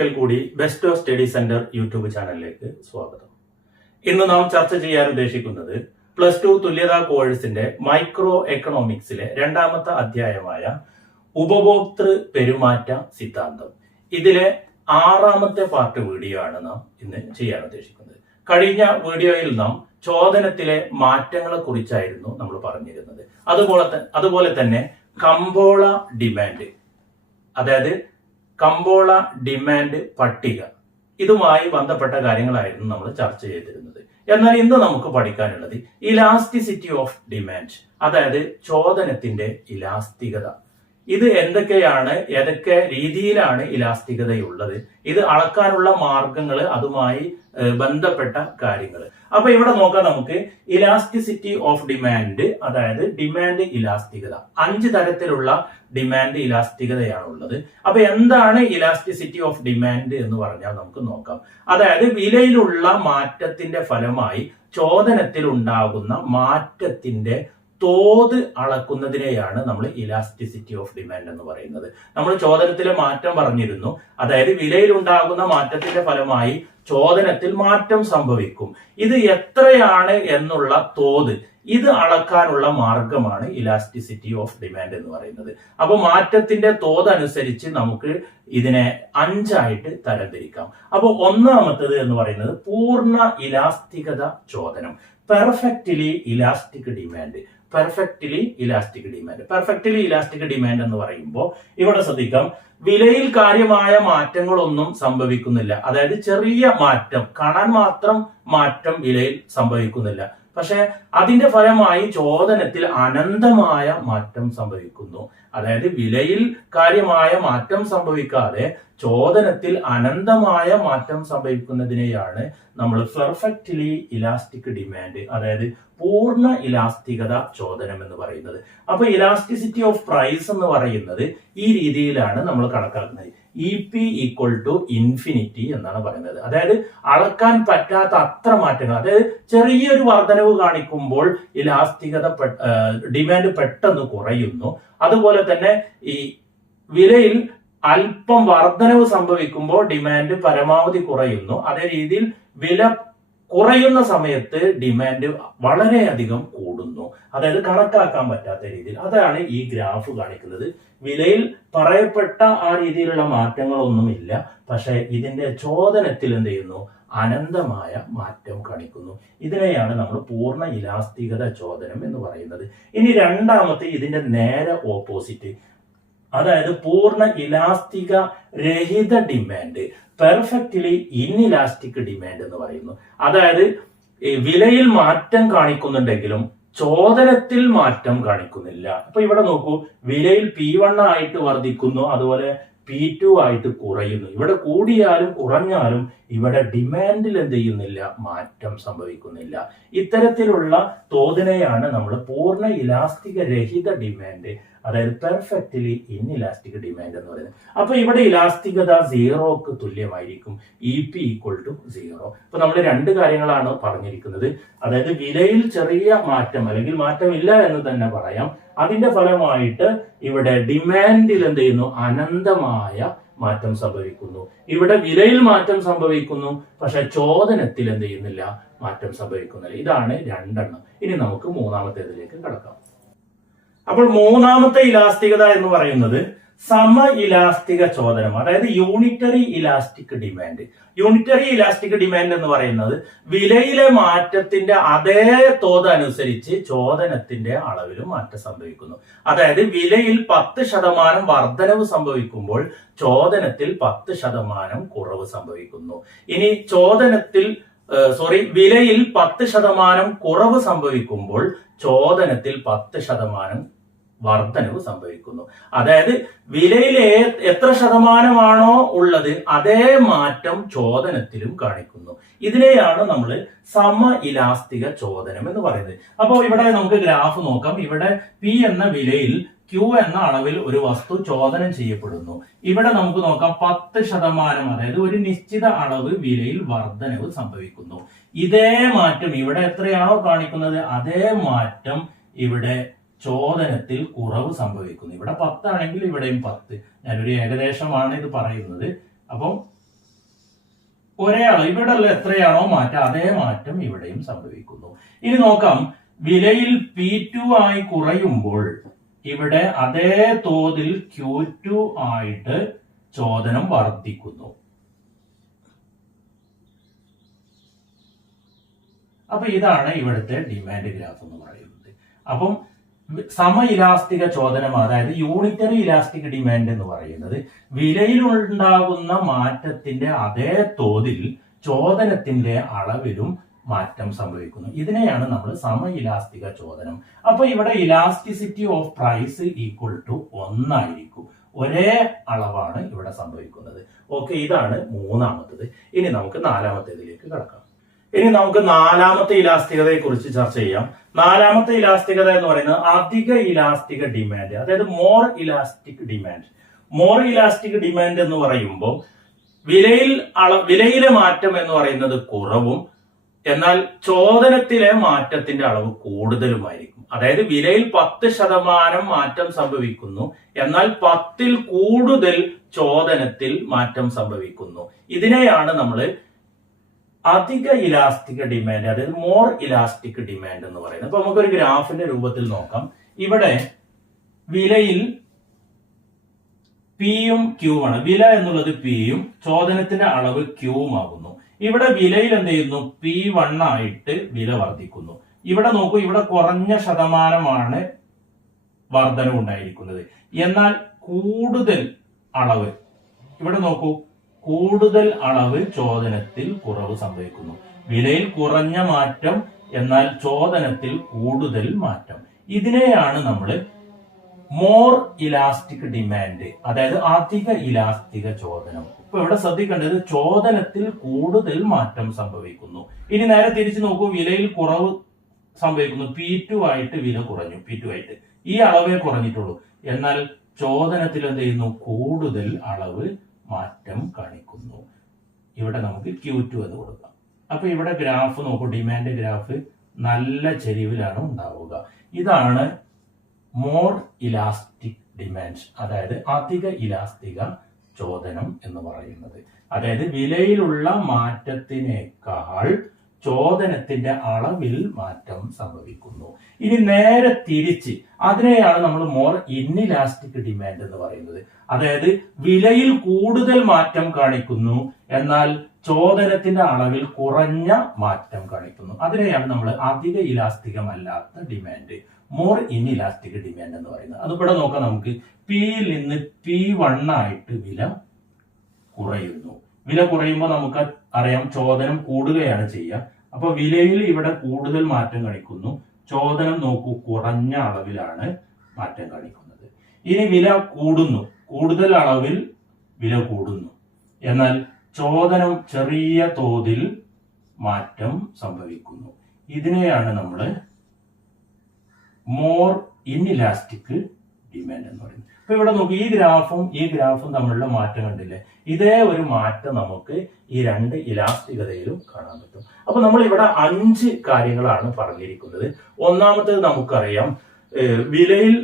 ഒരിക്കൽ കൂടി of study centre YouTube ചാനലിലേക്ക് സ്വാഗതം. ഇന്ന് നാം ചർച്ച ചെയ്യാൻ ഉദ്ദേശിക്കുന്നത് പ്ലസ് ടു തുല്യതാ കോഴ്സിന്റെ മൈക്രോ എക്കണോമിക്സിലെ രണ്ടാമത്തെ അധ്യായമായ ഉപഭോക്തൃ പെരുമാറ്റ സിദ്ധാന്തം. ഇതിലെ ആറാമത്തെ പാർട്ട് വീഡിയോ ആണ് നാം ഇന്ന് ചെയ്യാൻ ഉദ്ദേശിക്കുന്നത്. കഴിഞ്ഞ വീഡിയോയിൽ നാം ചോദനത്തിലെ മാറ്റങ്ങളെ കുറിച്ചായിരുന്നു നമ്മൾ പറഞ്ഞിരുന്നത്. അതുപോലെ അതുപോലെ തന്നെ കമ്പോള ഡിമാൻഡ് അതായത് കമ്പോള ഡിമാൻഡ് പട്ടിക. ഇതുമായി ബന്ധപ്പെട്ട കാര്യങ്ങളായിരുന്നു നമ്മൾ ചർച്ച ചെയ്തിരുന്നത്. എന്നാൽ ഇന്ന് നമുക്ക് പഠിക്കാനുള്ളത് ഇലാസ്റ്റിസിറ്റി ഓഫ് ഡിമാൻഡ് അതായത് ചോദനത്തിന്റെ ഇലാസ്തികത. ഇത് എന്തൊക്കെയാണ് ഏതൊക്കെ രീതിയിലാണ് ഇലാസ്തികതയുള്ളത് ഇത് അളക്കാനുള്ള മാർഗങ്ങൾ അതുമായി ബന്ധപ്പെട്ട കാര്യങ്ങൾ അപ്പൊ ഇവിടെ നോക്കാം നമുക്ക്. ഇലാസ്റ്റിസിറ്റി ഓഫ് ഡിമാൻഡ് അതായത് ഡിമാൻഡ് ഇലാസ്തികത. അഞ്ച് തരത്തിലുള്ള ഡിമാൻഡ് ഇലാസ്തികതയാണ് ഉള്ളത് അപ്പൊ എന്താണ് ഇലാസ്റ്റിസിറ്റി ഓഫ് ഡിമാൻഡ് എന്ന് പറഞ്ഞാൽ നമുക്ക് നോക്കാം. അതായത് വിലയിലുള്ള മാറ്റത്തിന്റെ ഫലമായി ചോദനത്തിൽ ഉണ്ടാകുന്ന മാറ്റത്തിന്റെ തോത് അളക്കുന്നതിനെയാണ് നമ്മൾ ഇലാസ്റ്റിസിറ്റി ഓഫ് ഡിമാൻഡ് എന്ന് പറയുന്നത്. നമ്മൾ ചോദനത്തിലെ മാറ്റം പറഞ്ഞിരുന്നു. അതായത് വിലയിലുണ്ടാകുന്ന മാറ്റത്തിന്റെ ഫലമായി ചോദനത്തിൽ മാറ്റം സംഭവിക്കും. ഇത് എത്രയാണ് എന്നുള്ള തോത്. ഇത് അളക്കാനുള്ള മാർഗമാണ് ഇലാസ്റ്റിസിറ്റി ഓഫ് ഡിമാൻഡ് എന്ന് പറയുന്നത്. അപ്പൊ മാറ്റത്തിന്റെ തോത് അനുസരിച്ച് നമുക്ക് ഇതിനെ അഞ്ചായിട്ട് തരംതിരിക്കാം. അപ്പൊ ഒന്നാമത്തത് എന്ന് പറയുന്നത് പൂർണ ഇലാസ്തികത ചോദനം. Perfectly elastic demand perfectly elastic demand perfectly elastic demand എന്ന് പറയുമ്പോൾ ഇവിടെ ശ്രദ്ധിക്കാം. വിലയിൽ കാര്യമായ മാറ്റങ്ങളൊന്നും സംഭവിക്കുന്നില്ല. അതായത് ചെറിയ മാറ്റം കാണാൻ മാത്രം മാറ്റം വിലയിൽ സംഭവിക്കുന്നില്ല. പക്ഷെ അതിന്റെ ഫലമായി ചോദനത്തിൽ അനന്തമായ മാറ്റം സംഭവിക്കുന്നു. അതായത് വിലയിൽ കാര്യമായ മാറ്റം സംഭവിക്കാതെ ചോദനത്തിൽ അനന്തമായ മാറ്റം സംഭവിക്കുന്നതിനെയാണ് നമ്മൾ പെർഫെക്റ്റ്ലി ഇലാസ്റ്റിക് ഡിമാൻഡ് അതായത് പൂർണ ഇലാസ്തികത ചോദനം എന്ന് പറയുന്നത്. അപ്പൊ ഇലാസ്റ്റിസിറ്റി ഓഫ് പ്രൈസ് എന്ന് പറയുന്നത് ഈ രീതിയിലാണ് നമ്മൾ കണക്കാക്കുന്നത്. E P equal to infinity എന്നാണ് പറയുന്നത്. അതായത് അളക്കാൻ പറ്റാത്ത അത്ര മാറ്റങ്ങൾ. അതായത് ചെറിയൊരു വർധനവ് കാണിക്കുമ്പോൾ ഇലാസ്തികത ഡിമാൻഡ് പെട്ടെന്ന് കുറയുന്നു. അതുപോലെ തന്നെ ഈ വിലയിൽ അല്പം വർധനവ് സംഭവിക്കുമ്പോൾ ഡിമാൻഡ് പരമാവധി കുറയുന്നു. അതേ രീതിയിൽ വില കുറയുന്ന സമയത്ത് ഡിമാൻഡ് വളരെയധികം കൂടുന്നു. അതായത് കണക്കാക്കാൻ പറ്റാത്ത രീതിയിൽ. അതാണ് ഈ ഗ്രാഫ് കാണിക്കുന്നത്. വിലയിൽ പറയപ്പെട്ട ആ രീതിയിലുള്ള മാറ്റങ്ങളൊന്നുമില്ല. പക്ഷേ ഇതിന്റെ ചോദനത്തിൽ എന്ത് ചെയ്യുന്നു? അനന്തമായ മാറ്റം കാണിക്കുന്നു. ഇതിനെയാണ് നമ്മൾ പൂർണ ഇലാസ്തികത ചോദനം എന്ന് പറയുന്നത്. ഇനി രണ്ടാമത്തെ ഇതിന്റെ നേരെ ഓപ്പോസിറ്റ് അതായത് പൂർണ ഇലാസ്തിക രഹിത ഡിമാൻഡ് പെർഫെക്റ്റ്ലി ഇൻഇലാസ്റ്റിക് ഡിമാൻഡ് എന്ന് പറയുന്നു. അതായത് വിലയിൽ മാറ്റം കാണിക്കുന്നുണ്ടെങ്കിലും ചോദനത്തിൽ മാറ്റം കാണിക്കുന്നില്ല. അപ്പൊ ഇവിടെ നോക്കൂ വിലയിൽ പി വൺ ആയിട്ട് വർദ്ധിക്കുന്നു അതുപോലെ പി ടു ആയിട്ട് കുറയുന്നു. ഇവിടെ കൂടിയാലും കുറഞ്ഞാലും ഇവിടെ ഡിമാൻഡിൽ എന്ത് ചെയ്യുന്നില്ല മാറ്റം സംഭവിക്കുന്നില്ല. ഇത്തരത്തിലുള്ള തോതിനെയാണ് നമ്മൾ പൂർണ ഇലാസ്തിക രഹിത ഡിമാൻഡ് അതായത് പെർഫെക്റ്റ്ലി ഇൻ ഇലാസ്റ്റിക് ഡിമാൻഡ് എന്ന് പറയുന്നത്. അപ്പൊ ഇവിടെ ഇലാസ്റ്റികത സീറോക്ക് തുല്യമായിരിക്കും. E P equal to zero അപ്പൊ നമ്മൾ രണ്ട് കാര്യങ്ങളാണ് പറഞ്ഞിരിക്കുന്നത്. അതായത് വിലയിൽ ചെറിയ മാറ്റം അല്ലെങ്കിൽ മാറ്റമില്ല എന്ന് തന്നെ പറയാം. അതിന്റെ ഫലമായിട്ട് ഇവിടെ ഡിമാൻഡിൽ എന്ത് ചെയ്യുന്നു? അനന്തമായ മാറ്റം സംഭവിക്കുന്നു. ഇവിടെ വിലയിൽ മാറ്റം സംഭവിക്കുന്നു. പക്ഷെ ചോദനത്തിൽ എന്ത് ചെയ്യുന്നില്ല? മാറ്റം സംഭവിക്കുന്നില്ല. ഇതാണ് രണ്ടെണ്ണം. ഇനി നമുക്ക് മൂന്നാമത്തേതിലേക്ക് കടക്കാം. അപ്പോൾ മൂന്നാമത്തെ ഇലാസ്തികത എന്ന് പറയുന്നത് സമ ഇലാസ്തിക ചോദനം അതായത് unitary elastic demand. Unitary elastic demand എന്ന് പറയുന്നത് വിലയിലെ മാറ്റത്തിന്റെ അതേ തോത് അനുസരിച്ച് ചോദനത്തിന്റെ അളവിലും മാറ്റം സംഭവിക്കുന്നു. അതായത് വിലയിൽ പത്ത് ശതമാനം വർധനവ് സംഭവിക്കുമ്പോൾ ചോദനത്തിൽ പത്ത് ശതമാനം കുറവ് സംഭവിക്കുന്നു. ഇനി ചോദനത്തിൽ സോറി വിലയിൽ പത്ത് ശതമാനം കുറവ് സംഭവിക്കുമ്പോൾ ചോദനത്തിൽ പത്ത് ശതമാനം വർധനവ് സംഭവിക്കുന്നു. അതായത് വിലയിൽ എത്ര ശതമാനമാണോ ഉള്ളത് അതേ മാറ്റം ചോദനത്തിലും കാണിക്കുന്നു. ഇതിനെയാണ് നമ്മൾ സമ ഇലാസ്തിക ചോദനം എന്ന് പറയുന്നത്. അപ്പോൾ ഇവിടെ നമുക്ക് ഗ്രാഫ് നോക്കാം. ഇവിടെ പി എന്ന വിലയിൽ ക്യൂ എന്ന അളവിൽ ഒരു വസ്തു ചോദനം ചെയ്യപ്പെടുന്നു. ഇവിടെ നമുക്ക് നോക്കാം പത്ത് ശതമാനം അതായത് ഒരു നിശ്ചിത അളവ് വിലയിൽ വർധനവ് സംഭവിക്കുന്നു. ഇതേ മാറ്റം ഇവിടെ എത്രയാണോ കാണിക്കുന്നത് അതേ മാറ്റം ഇവിടെ ചോദനത്തിൽ കുറവ് സംഭവിക്കുന്നു. ഇവിടെ പത്താണെങ്കിൽ ഇവിടെയും പത്ത്. ഞാനൊരു ഏകദേശമാണ് ഇത് പറയുന്നത്. അപ്പം ഒരേ ഇവിടെ ഉള്ള എത്രയാണോ മാറ്റം അതേ മാറ്റം ഇവിടെയും സംഭവിക്കുന്നു. ഇനി നോക്കാം. വിലയിൽ പി ടു ആയി കുറയുമ്പോൾ ഇവിടെ അതേ തോതിൽ ക്യൂ ടു ആയിട്ട് ചോദനം വർദ്ധിക്കുന്നു. അപ്പൊ ഇതാണ് ഇവിടുത്തെ ഡിമാൻഡ് ഗ്രാഫ് എന്ന് പറയുന്നത്. അപ്പം സമ ഇലാസ്തിക ചോദനം അതായത് യൂണിറ്ററി ഇലാസ്റ്റിക് ഡിമാൻഡ് എന്ന് പറയുന്നത് വിലയിലുണ്ടാകുന്ന മാറ്റത്തിന്റെ അതേ തോതിൽ ചോദനത്തിന്റെ അളവിലും മാറ്റം സംഭവിക്കുന്നു. ഇതിനെയാണ് നമ്മൾ സമ ഇലാസ്തിക ചോദനം. അപ്പൊ ഇവിടെ elasticity of price equal to ഒന്നായിരിക്കും. ഒരേ അളവാണ് ഇവിടെ സംഭവിക്കുന്നത്. ഓക്കെ ഇതാണ് മൂന്നാമത്തത്. ഇനി നമുക്ക് നാലാമത്തേതിലേക്ക് കടക്കാം. ഇനി നമുക്ക് നാലാമത്തെ ഇലാസ്തികതയെ കുറിച്ച് ചർച്ച ചെയ്യാം. നാലാമത്തെ ഇലാസ്തികത എന്ന് പറയുന്നത് അധിക ഇലാസ്തിക ഡിമാൻഡ് അതായത് more elastic demand more elastic demand എന്ന് പറയുമ്പോൾ വിലയിൽ അള വിലയിലെ മാറ്റം എന്ന് പറയുന്നത് കുറവും എന്നാൽ ചോദനത്തിലെ മാറ്റത്തിന്റെ അളവ് കൂടുതലുമായിരിക്കും. അതായത് വിലയിൽ പത്ത് ശതമാനം മാറ്റം സംഭവിക്കുന്നു എന്നാൽ പത്തിൽ കൂടുതൽ ചോദനത്തിൽ മാറ്റം സംഭവിക്കുന്നു. ഇതിനെയാണ് നമ്മൾ അധിക ഇലാസ്റ്റിക് ഡിമാൻഡ് അതായത് മോർ ഇലാസ്റ്റിക് ഡിമാൻഡ് എന്ന് പറയുന്നത്. അപ്പൊ നമുക്കൊരു ഗ്രാഫിന്റെ രൂപത്തിൽ നോക്കാം. ഇവിടെ വിലയിൽ പിയും ക്യൂവും ആണ് വില എന്നുള്ളത് പിയും ചോദനത്തിന്റെ അളവ് ക്യൂവും ആകുന്നു. ഇവിടെ വിലയിൽ എന്ത് ചെയ്യുന്നു? പി വൺ ആയിട്ട് വില വർദ്ധിക്കുന്നു. ഇവിടെ നോക്കൂ ഇവിടെ കുറഞ്ഞ ശതമാനമാണ് വർധനവ് ഉണ്ടായിരിക്കുന്നത് എന്നാൽ കൂടുതൽ അളവ് ഇവിടെ നോക്കൂ കൂടുതൽ അളവ് ചോദനത്തിൽ കുറവ് സംഭവിക്കുന്നു. വിലയിൽ കുറഞ്ഞ മാറ്റം എന്നാൽ ചോദനത്തിൽ കൂടുതൽ മാറ്റം. ഇതിനെയാണ് നമ്മൾ മോർ ഇലാസ്റ്റിക് ഡിമാൻഡ് അതായത് അധിക ഇലാസ്തിക ചോദനം. ഇപ്പൊ ഇവിടെ ശ്രദ്ധിക്കേണ്ടത് ചോദനത്തിൽ കൂടുതൽ മാറ്റം സംഭവിക്കുന്നു. ഇനി നേരെ തിരിച്ചു നോക്കൂ വിലയിൽ കുറവ് സംഭവിക്കുന്നു. പി ടു ആയിട്ട് വില കുറഞ്ഞു പി ടു ആയിട്ട്. ഈ അളവേ കുറഞ്ഞിട്ടുള്ളൂ. എന്നാൽ ചോദനത്തിൽ എന്ത് ചെയ്യുന്നു? കൂടുതൽ അളവ് മാറ്റം കാണിക്കുന്നു. ഇവിടെ നമുക്ക് ക്യൂ ടു എന്ന് കൊടുക്കാം. അപ്പൊ ഇവിടെ ഗ്രാഫ് നോക്കൂ ഡിമാൻഡ് ഗ്രാഫ് നല്ല ചെരിവിലാണ് ഉണ്ടാവുക. ഇതാണ് മോർ ഇലാസ്റ്റിക് ഡിമാൻഡ് അതായത് അധിക ഇലാസ്തിക ചോദനം എന്ന് പറയുന്നത്. അതായത് വിലയിലുള്ള മാറ്റത്തിനേക്കാൾ ചോദനത്തിന്റെ അളവിൽ മാറ്റം സംഭവിക്കുന്നു. ഇനി നേരെ തിരിച്ച് അതിനെയാണ് നമ്മൾ മോർ ഇന്നിലാസ്റ്റിക് ഡിമാൻഡ് എന്ന് പറയുന്നത്. അതായത് വിലയിൽ കൂടുതൽ മാറ്റം കാണിക്കുന്നു എന്നാൽ ചോദനത്തിന്റെ അളവിൽ കുറഞ്ഞ മാറ്റം കാണിക്കുന്നു. അതിനെയാണ് നമ്മൾ അധിക ഇലാസ്തികമല്ലാത്ത ഡിമാൻഡ് മോർ ഇന്നിലാസ്റ്റിക് ഡിമാൻഡ് എന്ന് പറയുന്നത്. അത് ഇവിടെ നോക്കാം നമുക്ക്. പിയിൽ നിന്ന് പി വൺ ആയിട്ട് വില കുറയുന്നു. വില കുറയുമ്പോൾ നമുക്ക് അറിയാം ചോദനം കൂടുകയാണ് ചെയ്യുക. അപ്പൊ വിലയിൽ ഇവിടെ കൂടുതൽ മാറ്റം കാണിക്കുന്നു. ചോദനം നോക്കൂ കുറഞ്ഞ അളവിലാണ് മാറ്റം കാണിക്കുന്നത്. ഇനി വില കൂടുന്നു. കൂടുതൽ അളവിൽ വില കൂടുന്നു. എന്നാൽ ചോദനം ചെറിയ തോതിൽ മാറ്റം സംഭവിക്കുന്നു. ഇതിനെയാണ് നമ്മൾ മോർ ഇൻഇലാസ്റ്റിക് ഡിമാൻഡ് എന്ന് പറയുന്നത്. അപ്പൊ ഇവിടെ നോക്കി ഈ ഗ്രാഫും ഈ ഗ്രാഫും തമ്മിലുള്ള മാറ്റം കണ്ടില്ലേ? ഇതേ ഒരു മാറ്റം നമുക്ക് ഈ രണ്ട് ഇലാസ്തികതയിലും കാണാൻ പറ്റും. അപ്പൊ നമ്മൾ ഇവിടെ അഞ്ച് കാര്യങ്ങളാണ് പറഞ്ഞിരിക്കുന്നത്. ഒന്നാമത്തേത് നമുക്കറിയാം വിലയിൽ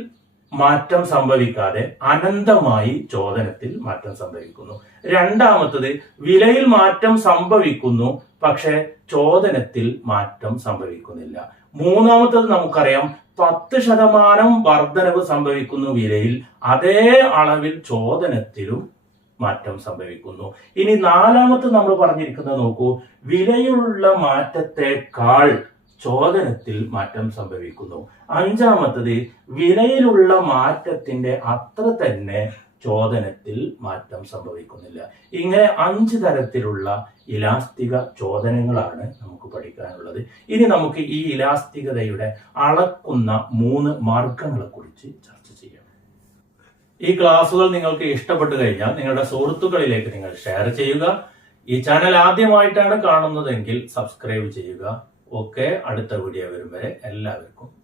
മാറ്റം സംഭവിക്കാതെ അനന്തമായി ചോദനത്തിൽ മാറ്റം സംഭവിക്കുന്നു. രണ്ടാമത്തത് വിലയിൽ മാറ്റം സംഭവിക്കുന്നു പക്ഷെ ചോദനത്തിൽ മാറ്റം സംഭവിക്കുന്നില്ല. മൂന്നാമത്തത് നമുക്കറിയാം പത്ത് ശതമാനം വർധനവ് സംഭവിക്കുന്ന വിലയിൽ അതേ അളവിൽ ചോദനത്തിലും മാറ്റം സംഭവിക്കുന്നു. ഇനി നാലാമത്തെ നമ്മൾ പറഞ്ഞിരിക്കുന്നത് നോക്കൂ വിലയുള്ള മാറ്റത്തെക്കാൾ ചോദനത്തിൽ മാറ്റം സംഭവിക്കുന്നു. അഞ്ചാമത്തത് വിലയിലുള്ള മാറ്റത്തിന്റെ അത്ര തന്നെ ചോദനത്തിൽ മാറ്റം സംഭവിക്കുന്നില്ല. ഇങ്ങനെ അഞ്ച് തരത്തിലുള്ള ഇലാസ്തിക ചോദനങ്ങളാണ് നമുക്ക് പഠിക്കാനുള്ളത്. ഇനി നമുക്ക് ഈ ഇലാസ്തികതയുടെ അളക്കുന്ന മൂന്ന് മാർഗങ്ങളെ കുറിച്ച് ചർച്ച ചെയ്യാം. ഈ ക്ലാസ്സുകൾ നിങ്ങൾക്ക് ഇഷ്ടപ്പെട്ടു കഴിഞ്ഞാൽ നിങ്ങളുടെ സുഹൃത്തുക്കളിലേക്ക് നിങ്ങൾ ഷെയർ ചെയ്യുക. ഈ ചാനൽ ആദ്യമായിട്ടാണ് കാണുന്നതെങ്കിൽ സബ്സ്ക്രൈബ് ചെയ്യുക. ഓക്കെ അടുത്ത വീഡിയോ വരും വരെ എല്ലാവർക്കും